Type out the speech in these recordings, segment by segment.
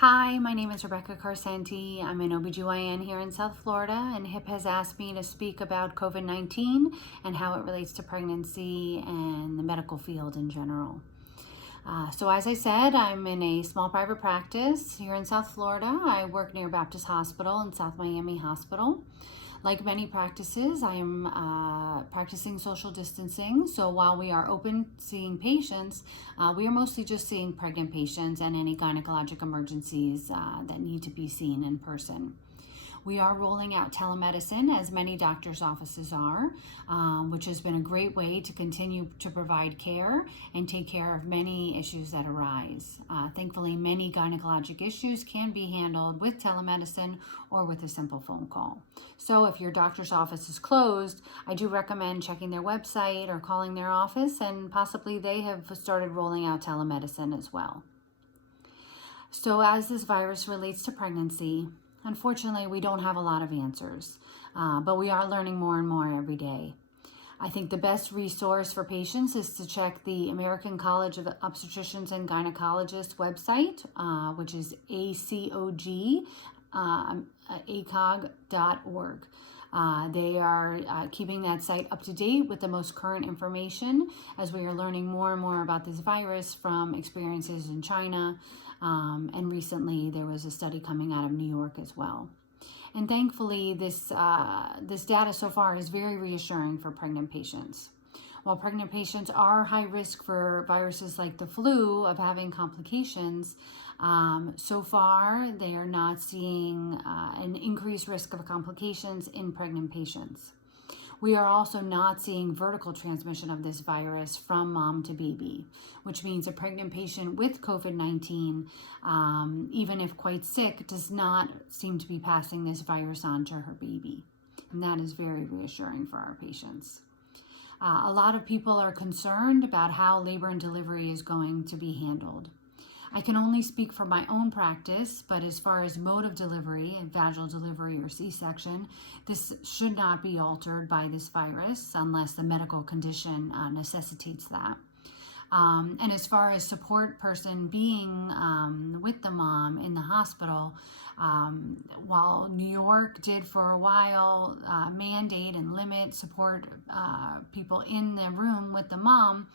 Hi, my name is Rebecca Karsenti. I'm an OBGYN here in South Florida, and HIP has asked me to speak about COVID-19 and how it relates to pregnancy and the medical field in general. So as I said, I'm in a small private practice here in South Florida. I work near Baptist Hospital and South Miami Hospital. Like many practices, I am practicing social distancing. So while we are open seeing patients, we are mostly just seeing pregnant patients and any gynecologic emergencies that need to be seen in person. We are rolling out telemedicine, as many doctors' offices are, which has been a great way to continue to provide care and take care of many issues that arise. Thankfully, many gynecologic issues can be handled with telemedicine or with a simple phone call. So if your doctor's office is closed, I do recommend checking their website or calling their office, and possibly they have started rolling out telemedicine as well. So as this virus relates to pregnancy, unfortunately, we don't have a lot of answers, but we are learning more and more every day. I think the best resource for patients is to check the American College of Obstetricians and Gynecologists website, which is acog.org. They are keeping that site up to date with the most current information as we are learning more and more about this virus from experiences in China. And recently there was a study coming out of New York as well. And thankfully this data so far is very reassuring for pregnant patients. While pregnant patients are high risk for viruses like the flu of having complications, so far they are not seeing an increased risk of complications in pregnant patients. We are also not seeing vertical transmission of this virus from mom to baby, which means a pregnant patient with COVID-19, even if quite sick, does not seem to be passing this virus on to her baby. And that is very reassuring for our patients. A lot of people are concerned about how labor and delivery is going to be handled. I can only speak for my own practice, but as far as mode of delivery, vaginal delivery or C-section, this should not be altered by this virus unless the medical condition necessitates that. And as far as support person being with the mom in the hospital, while New York did for a while mandate and limit support people in the room with the mom,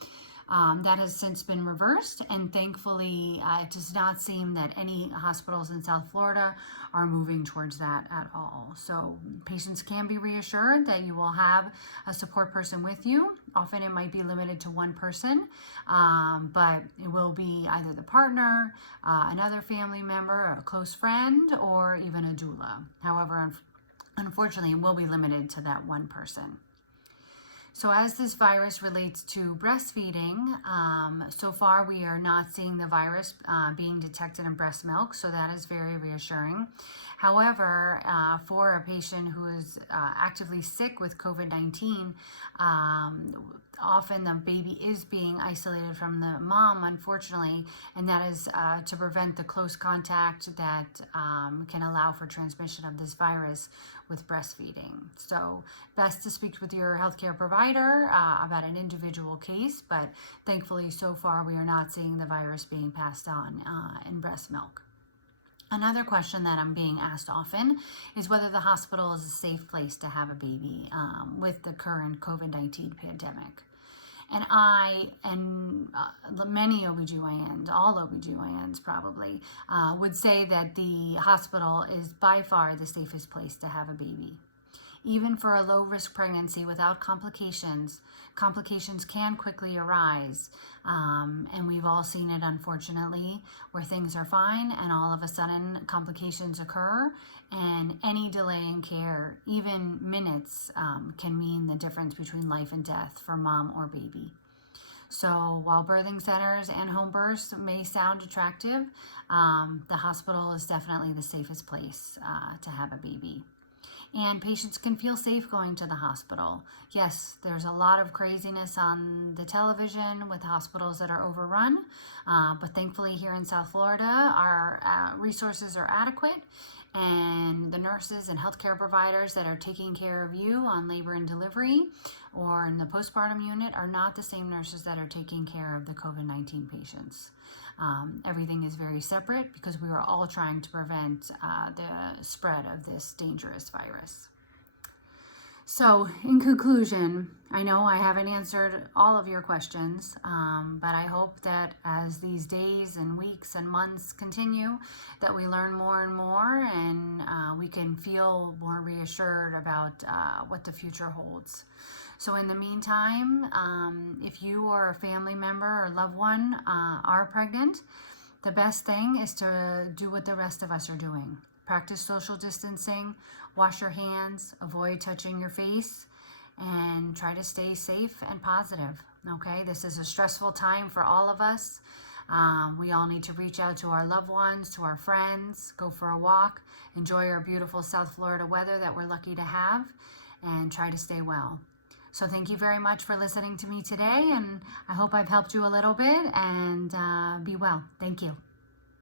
that has since been reversed, and thankfully it does not seem that any hospitals in South Florida are moving towards that at all. So patients can be reassured that you will have a support person with you. Often it might be limited to one person, but it will be either the partner, another family member, a close friend, or even a doula. However, unfortunately, it will be limited to that one person. So as this virus relates to breastfeeding, so far we are not seeing the virus being detected in breast milk, so that is very reassuring. However, for a patient who is actively sick with COVID-19, often the baby is being isolated from the mom, unfortunately, and that is to prevent the close contact that can allow for transmission of this virus with breastfeeding. So best to speak with your healthcare provider about an individual case, but thankfully so far we are not seeing the virus being passed on in breast milk. Another question that I'm being asked often is whether the hospital is a safe place to have a baby with the current COVID-19 pandemic. And I and many OBGYNs, all OBGYNs probably, would say that the hospital is by far the safest place to have a baby. Even for a low-risk pregnancy without complications, complications can quickly arise. And we've all seen it, unfortunately, where things are fine and all of a sudden complications occur, and any delay in care, even minutes, can mean the difference between life and death for mom or baby. So while birthing centers and home births may sound attractive, the hospital is definitely the safest place to have a baby. And patients can feel safe going to the hospital. Yes, there's a lot of craziness on the television with hospitals that are overrun, but thankfully here in South Florida, our resources are adequate, and the nurses and healthcare providers that are taking care of you on labor and delivery or in the postpartum unit are not the same nurses that are taking care of the COVID-19 patients. Everything is very separate because we are all trying to prevent the spread of this dangerous virus. So, in conclusion, I know I haven't answered all of your questions, but I hope that as these days and weeks and months continue, that we learn more and more, and we can feel more reassured about what the future holds. So in the meantime, if you or a family member or loved one are pregnant, the best thing is to do what the rest of us are doing. Practice social distancing, wash your hands, avoid touching your face, and try to stay safe and positive. Okay, this is a stressful time for all of us. We all need to reach out to our loved ones, to our friends, go for a walk, enjoy our beautiful South Florida weather that we're lucky to have, and try to stay well. So thank you very much for listening to me today, and I hope I've helped you a little bit, and be well. Thank you.